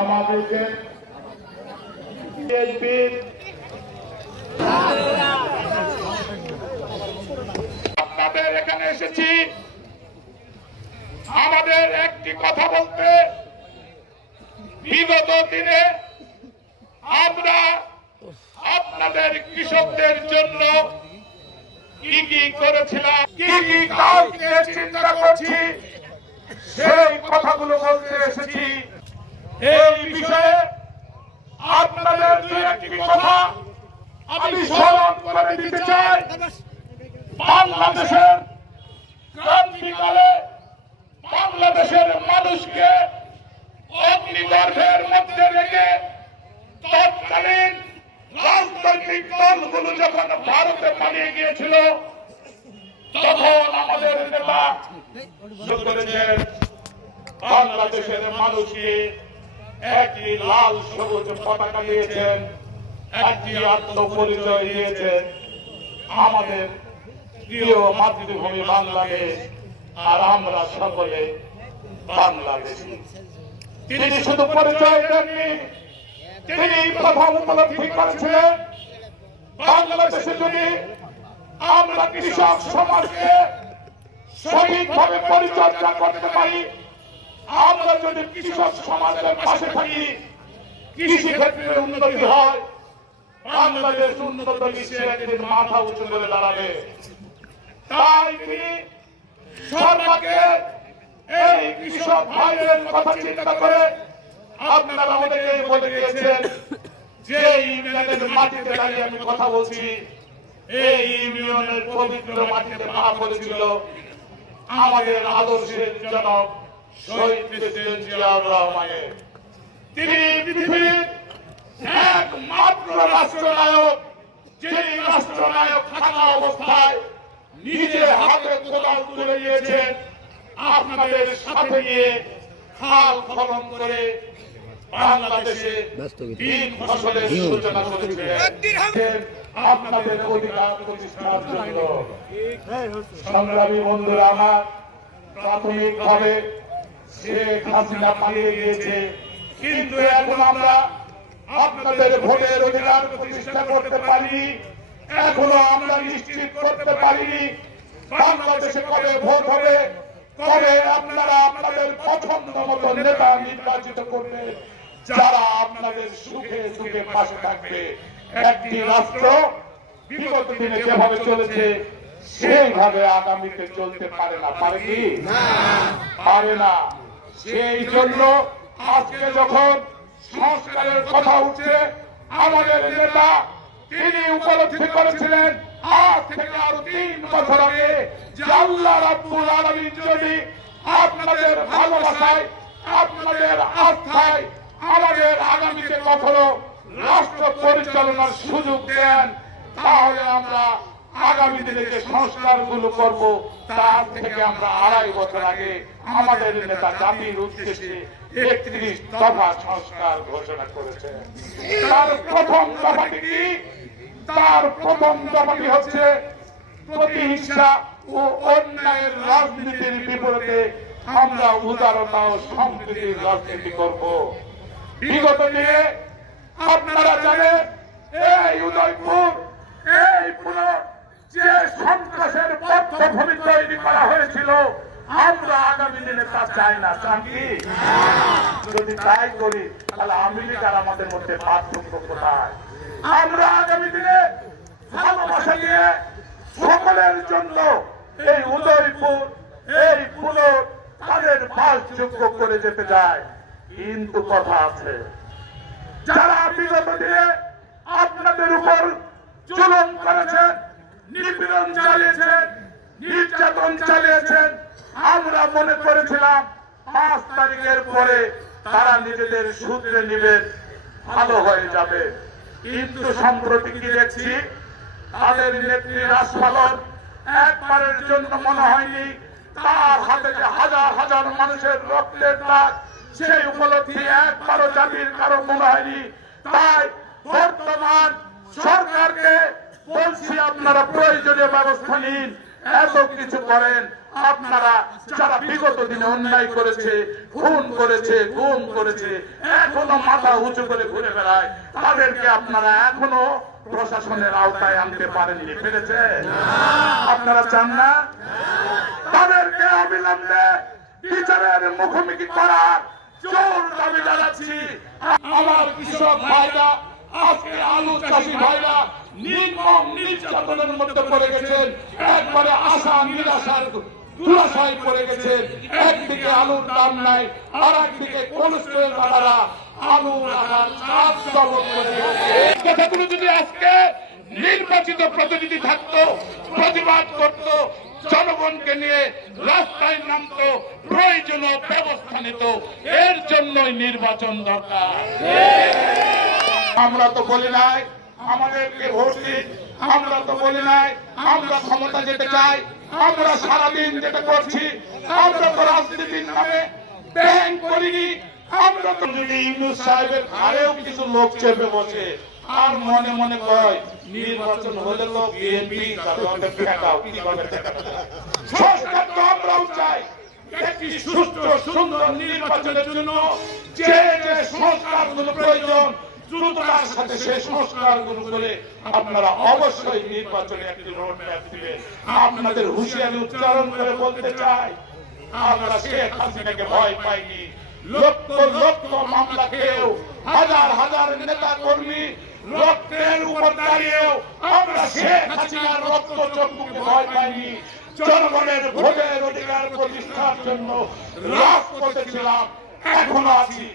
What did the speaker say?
আমাদেরকে আপনাদের এখানে এসেছি আমাদের একটি কথা বলতে। বিগত দিনে আমরা আপনাদের কৃষকদের জন্য কি কি করেছিলাম, কি কি কাজ নিয়ে চিন্তা করছি, সেই কথাগুলো বলতে এসেছি। এই বিষয়ে আপনাদের দুই একটি কথা আমি স্মরণ করে দিতে চাই। বাংলাদেশের ক্রান্তিকালে বাংলাদেশের মানুষকে অগ্নিগর্ভের মধ্যে রেখে তৎকালীন রাজনৈতিক দলগুলো যখন ভারতে পালিয়ে গিয়েছিল, তখন আমাদের নেতা করেছেন বাংলাদেশের মানুষকে একটি লাল সবুজ পতাকা দিয়েছেন, একটি আত্মপরিচয় দিয়েছেন, আমাদের প্রিয় মাতৃভূমি বাংলাদেশ, আর আমরা সকলে বাংলাদেশী। তিনি শুধু পরিচয় দেননি, তিনি প্রথম উপলব্ধি করেছিলেন বাংলাদেশে যদি আমরা কৃষক সমাজকে সঠিকভাবে পরিচর্যা করতে পারি, আমরা যদি কৃষক সমাজের পাশে থাকি, কৃষি ক্ষেত্রে উন্নতি হয়, বাংলাদেশ উন্নত বিশ্বের একদিন মাথা উঁচু করে দাঁড়াবে। তাই তিনি সরকারকে এই কৃষক ভাইদের কথা চিন্তা করে আপনারা আমাদেরকে বলে গিয়েছেন যে ইউনিয়নের মাটিতে দাঁড়িয়ে আমি কথা বলছি। এই ইউনিয়নের পবিত্র মাটিতে মা বলেছিল আমাদের আদর্শের জনক শহীদ প্রেসিডেন্ট জিয়াউর রহমানের। তিনি পৃথিবীর একমাত্র রাষ্ট্রনায়ক, যিনি রাষ্ট্রনায়ক থাকা অবস্থায় নিজে হাতে কোদাল তুলে নিয়েছেন, আপনাদের সাথে নিয়ে খাল খনন করে বাংলাদেশে তিন ফসলের সূচনা করেছেন আপনাদের অধিকার প্রতিষ্ঠার জন্য। সংগ্রামী বন্ধুরা আমার, প্রাথমিকভাবে শেখ হাসিনা পালিয়ে গিয়েছে, কিন্তু এখন আমরা আপনাদের ভোটের অধিকার প্রতিষ্ঠা করতে পারিনি। এখনো আমরা নিশ্চিত করতে পারিনি বাংলাদেশে কবে ভোট হবে, কবে আপনারা আপনাদের পছন্দ মতো নেতা নির্বাচিত করবে, যারা আপনাদের সুখে সুখে পাশে থাকবে। একটি রাষ্ট্র বিগত দিনে যেভাবে চলেছে সেইভাবে আগামীতে চলতে পারে না, পারে কি? পারে না। সেই জন্য আজকে যখন সংস্কারের কথা উঠছে, আমাদের নেতা তিনি উপলব্ধি করেছিলেন আজ থেকে আরো 3 বছর আগে যে আল্লাহ রাব্বুল আলামিন যদি আপনাদের ভালোবাসায়, আপনাদের আস্থায় আমাদের আগামীতে কখনো রাষ্ট্র পরিচালনার সুযোগ দেন, তাহলে আমরা আগামী দিনে যে সংস্কারগুলো করব তার থেকে আমরা 2.5 বছর আগে আমাদের নেতা জাতির উদ্দেশ্যে 31 দফা সংস্কার ঘোষণা করেছেন। তার প্রথম দফাটি কি? তার প্রথম দফাটি হচ্ছে প্রতিহিংসা ও অন্যায়ের রাজনীতির বিপরীতে আমরা উদারতা ও সম্প্রীতির রাজনীতি করব। বিগত দিনে আপনারা জানেন এই উদয়পুর, এই পুরো যে সন্ত্রাসের পটভূমি তৈরি করা হয়েছিল, আমরা আগামী দিনে তা চাই না। চান কি? যদি তাই করি তাহলে আওয়ামী লীগ আর আমাদের মধ্যে পার্থক্য কোথায়? আমরা আগামী দিনে ভালোবাসা নিয়ে সকলের জন্য এই উদয়পুর, এই পুরো তাদের বাসযোগ্য করে যেতে চায়। কিন্তু কথা আছে, যারা বিগত দিনে আপনাদের উপর জুলুম করেছেন, নিপীড়ন চালিয়েছেন, নির্যাতন চালিয়েছেন, আমরা মনে করেছিলাম 5 তারিখের পরে তারা নিজেদের সূত্রে নেবেন, ভালো হয়ে যাবে। কিন্তু সম্প্রতি কি দেখছি, তাদের নেত্রী রাজপালন একবারের জন্য মনে হয়নি তার হাতে যে হাজার হাজার মানুষের রক্তের দাগ, সেই উপলব্ধি একবারও জাতির কারো মনে হয়নি। তাই বর্তমান সরকারকে বলছি, আপনারা প্রয়োজনীয় ব্যবস্থা নিন, এত কিছু করেন, আপনারা যারা বিগত দিনে অন্যায় করেছে, খুন করেছে, গুম করেছে, এখনো মাথা উঁচু করে ঘুরে বেড়ায়, তাদেরকে আপনারা এখনো প্রশাসনের আওতায় আনতে পারেননি, পেরেছে? আপনারা চান না? তাদেরকে অবিলম্বে বিচারের মুখোমুখি করার জোর দাবি জানাচ্ছি। আমার কৃষক ভাইরা, আজকে আলু চাষী ভাইরা নির্মম নির্যাতনের মধ্যে পড়ে গেছেন, একবারে আশা নিরাশার দুরাশায় পড়ে গেছেন। একদিকে আলুর দাম নাই, আর একদিকে কোলেস্ট্রল বাড়ারা আলু রাখার চাপ দমন করে। কথাগুলো যদি আজকে নির্বাচিত প্রতিনিধি থাকতো, প্রতিবাদ করত, জনগণকে নিয়ে রাস্তায় নামতো, প্রয়োজনীয় ব্যবস্থা নিত, এর জন্যই নির্বাচন দরকার। আমরা তো বলি নাই আমাদেরকে ভোট দিন, আমরা তো বলি নাই আমরা ক্ষমতা যেতে চাই, আমরা সারাদিন যেটা করছি, আমরা তো রাজনীতির নামে ব্যাংক করিনি। আমরা তো যদি ইউনূস সাহেবের ঘাড়েও কিছু লোক চেপে বসে আর মনে মনে কয় নির্বাচন হলে তো বিএনপি সংস্কার তো আমরাও চাই। একটি সুষ্ঠু সুন্দর নির্বাচনের জন্য যে যে সংস্কারগুলো প্রয়োজন দ্রুততার সাথে সেই সংস্কারগুলো করে আপনারা অবশ্যই নির্বাচনে একটি রোড ম্যাপ দিবেন। আপনাদের হুঁশিয়ারি উচ্চারণ করে বলতে চাই, আমরা শেখ হাসিনাকে ভয় পাইনি। লক্ষ লক্ষ মামলা খেয়েও, হাজার হাজার নেতা কর্মী রক্তের উপর দাঁড়িয়েও আমরা শেখ হাসিনার রক্ত চক্ষুকে ভয় পাইনি। জনগণের ভোটের অধিকার প্রতিষ্ঠার জন্য রাজপথে ছিলাম, এখনো আছি।